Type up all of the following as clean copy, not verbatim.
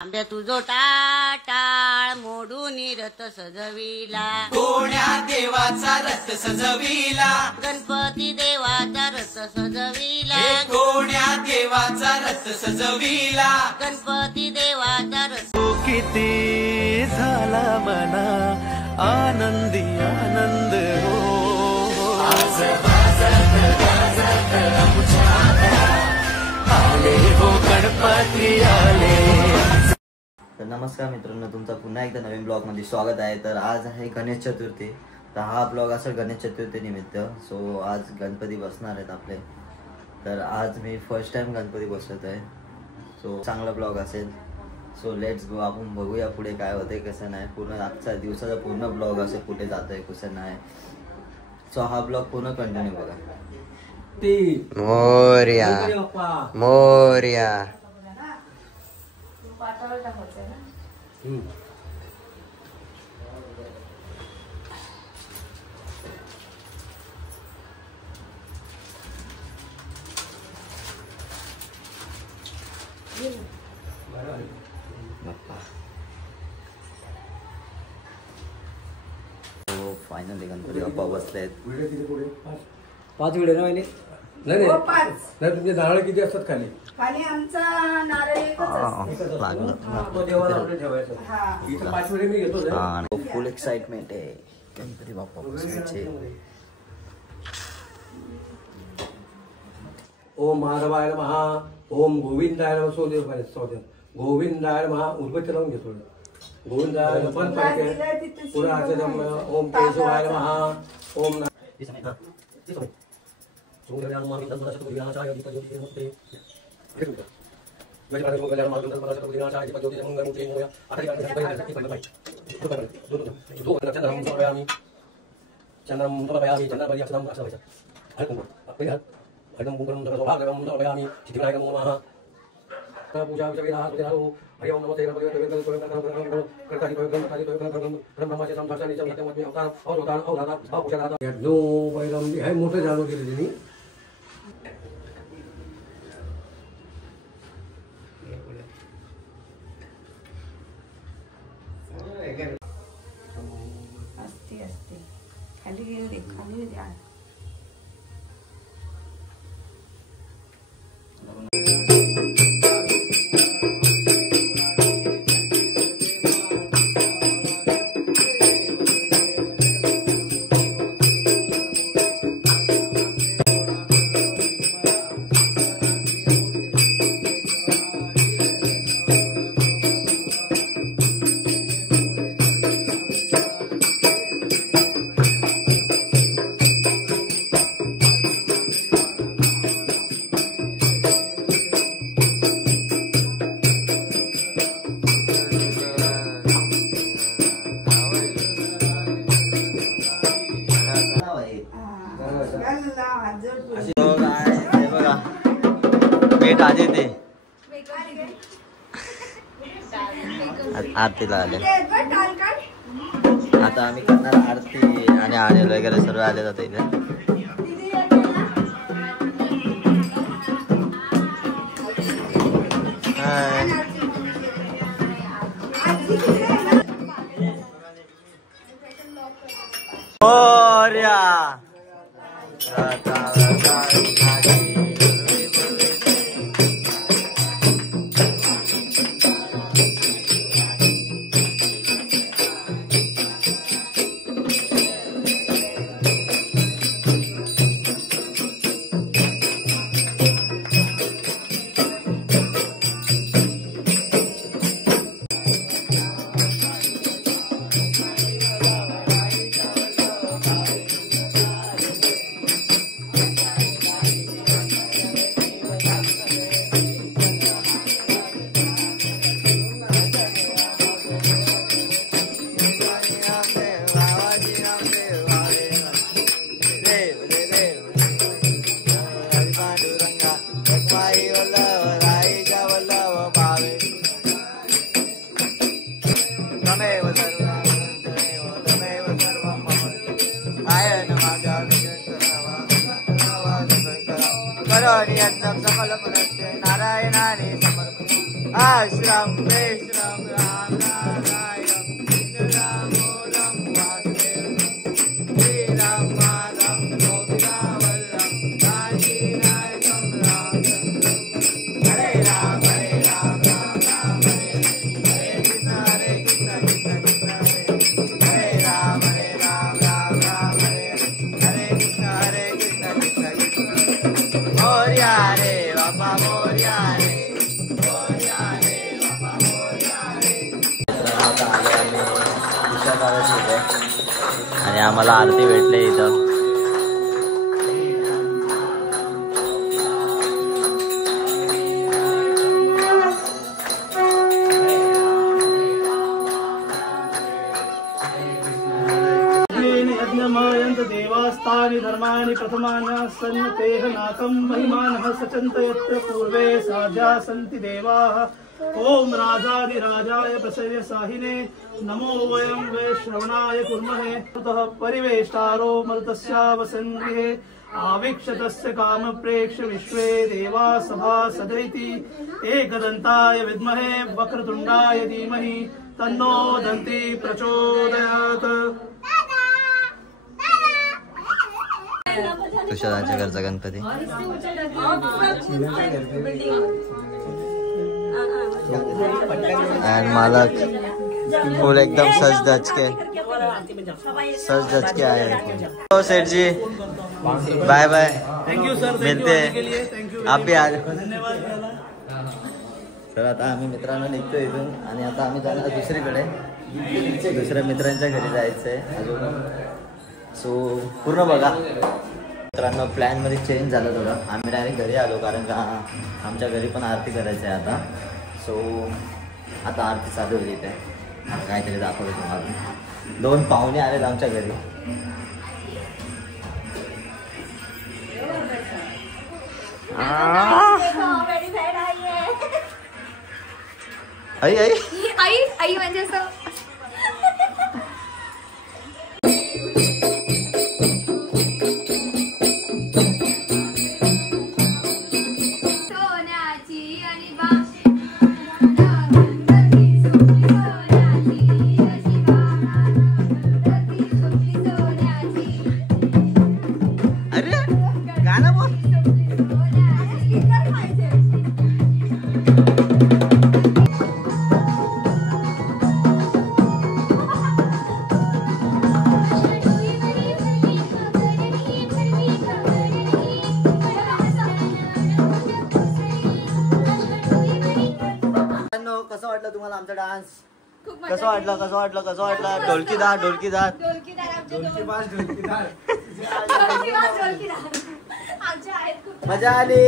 आंब्या तुझो टाळ मोडून रथ सजविला, कोण्या देवाचा रथ सजविला, गणपती देवाचा रथ सजविला, कोण्या देवाचा रथ सजविला, गणपती देवाचा रथ। किती झाला मना आनंदी आनंद हो, आज वाजत गाजत आले हो गणपती आले। तर नमस्कार मित्रांनो, तुमचं पुन्हा एकदा नवीन ब्लॉगमध्ये स्वागत आहे। तर आज आहे गणेश चतुर्थी, तर हा ब्लॉग असेल गणेश चतुर्थी निमित्त। सो आज गणपती बसणार आहेत आपले, तर आज मी फर्स्ट टाइम गणपती बसवत आहे। सो चांगला ब्लॉग असेल। सो लेट्स गो, आपण बघूया पुढे काय होते कसं नाही। पूर्ण आजचा दिवसाचा पूर्ण ब्लॉग असेल, कुठे जातोय कसं नाही। सो हा ब्लॉग पूर्ण कंटिन्यू बघा। मोरया मोरया। फायनली गणपती बाप्पा बसलेत। 5 व्हिडिओ ना नाही नाही नाही, तुमचे नारळ किती असतात खाली? खाली आमचा नारळ एकच असतो, तो देवाला आपले ठेवायचा। इथे 5 व्हिडिओ मी घेतो। फुल एक्साइटमेंट आहे गणपती बाप्पा बसण्याचे। ओम माधवाय नमः, ओम गोविंदाय नमः। सोदेव गोविंदाय नमः। उद्बत्ती लावून घेतो। गोविंदाय पण पाहिजे पुढे आचे ओम केशवाय नमः, ओम मोठे जाणून गेले त्यांनी। असते असते खाली गेले खाली द्या। भेट आधी ते आरतीला आले। आता आम्ही करणार आरती आणि आलेल वगैरे सर्व आले जाते इथे। नारायणाने समर्पण आश्रम वेश्रम राम नारायण दामोदरम वासुदेवम श्रीराम माधवम गोपिकावल्लभम काशीनायकम रामचंद्रम हरे राम राम राम हरे हरे कृष्ण कृष्ण कृष्ण हरे राम राम राम हरे हरे कृष्ण कृष्ण कृष्ण मोरया रे बाबा मोरया रे मोरया रे बाबा मोरया रे. आता आले आम्ही दुसऱ्या गावात होतो आणि आम्हाला आरती भेटले इथं. यज्ञमायन्त देवास्तानि धर्माणि प्रथमान्यः सन्नतेह नाकं महिमानः सचन्तयत्र पूर्वे साध्या सन्ति देवाः. ॐ राजाधिराजाय प्रसव्य साहिने नमो वयं वैश्रवणाय कुर्महे. ततः परिवेष्टारो मरुतस्यावसन् गृहे आवीक्षतस्य कामप्रेक्ष्य विश्वे देवा सभा सदैति. एकदन्ताय विद्महे वक्रतुण्डाय धीमहि तन्नो दन्ति प्रचोदयात्. तुषाराच्या घरचा गणपती आणि मालक फुल एकदम सज धज के आए. तो सेठ जी बाय बाय. Thank you sir. मिळते आप भी आज. धन्यवाद. तर आता आम्ही मित्रांना निघतो इथून आणि आता आम्ही जाणार दुसरीकडे दुसऱ्या मित्रांच्या घरी जायचंय अजून. सो पूर्ण बघा मित्रांनो. प्लॅन मध्ये चेंज झालं थोडं. आम्ही डायरेक्ट घरी आलो कारण का आमच्या घरी पण आरती करायची आहे आता. सो आता आरती चालू होईल इथे. आता काहीतरी दाखवतो तुम्हाला. 2 पाहुणे आलेत आमच्या घरी. आई आई आई आई म्हणजे असं सोन्याची आणि अरे गाणं बोल. कसं वाटलं तुम्हाला आमचा डान्स? कसं वाटलं? ढोलकीदार मजा आली.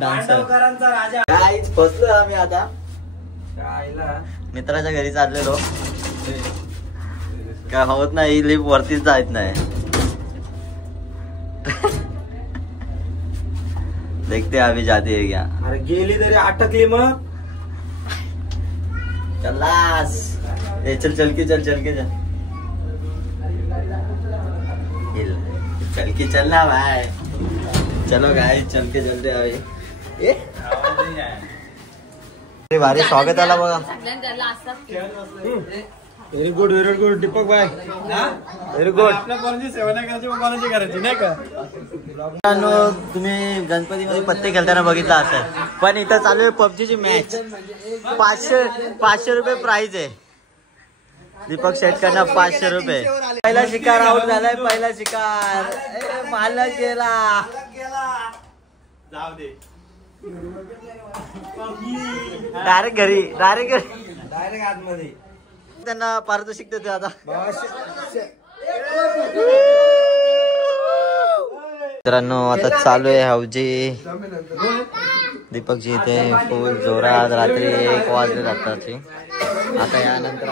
डान्सरांचा राजा. काहीच फसलो आम्ही आता. मित्राच्या घरी चाललेलो काय होत नाही. लिफ्ट वरतीच जायत नाही. देखते अभी जाते है क्या. अरे गेली तरी अटकली मग. चलास चल के चल चलना भाई. चलो गाइस चल के चलते अभी. भारी स्वागत आला बघा. व्हेरी गुड दीपक भाई. Very good. आपल्या कोणाची सेवा नाही करायची कोणाची करायची नाही का. तुम्ही गणपतीमध्ये पत्ते खेळताना बघितला असेल पण इथं चालू आहे पबजीची मॅच. 500 रुपये प्राइस आहे. दीपक शेटकरना 500 रुपये. पहिला शिकार आउट झालाय. पहिला शिकार मालक गेला. जाऊ दे. डायरेक्ट घरी डायरेक्ट आतमध्ये. त्यांना पारितोषिक देते आता. मित्रांनो आता चालू आहे हौजी. दीपकजी इथे फुल जोरात. रात्री 1 वाजले रात्रीची. आता यानंतर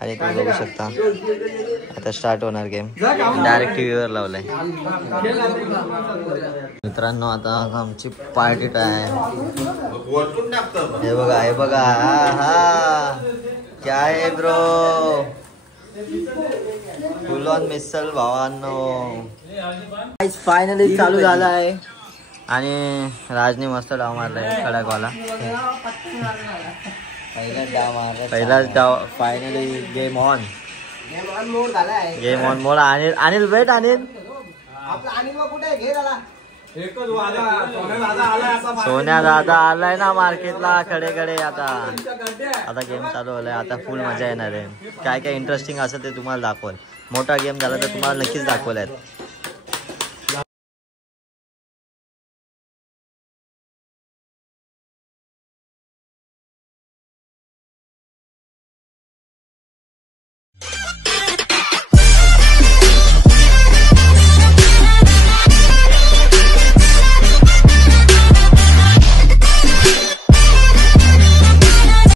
आणि तुम्ही बघू शकता आता स्टार्ट होणार गेम. डायरेक्ट टीव्हीवर लावलाय. मित्रांनो आता आमची पार्टी टाइम. हे बघा हा क्या है ब्रो. फुल ऑन मिसल भावांनो. फायनली चालू झाला आहे. आणि राजनी मस्त डाव मारलाय खडाकवाला. पहिलाच डाव. Finally game on. Game on mode. Anil wait. Anil Sonya दादा आलाय ना मार्केटला कडे. आता गेम चालू होलाय. आता फुल मजा येणार आहे. काय काय इंटरेस्टिंग असेल ते तुम्हाला दाखवल. मोठा गेम झाला तर तुम्हाला नक्कीच दाखवलाय.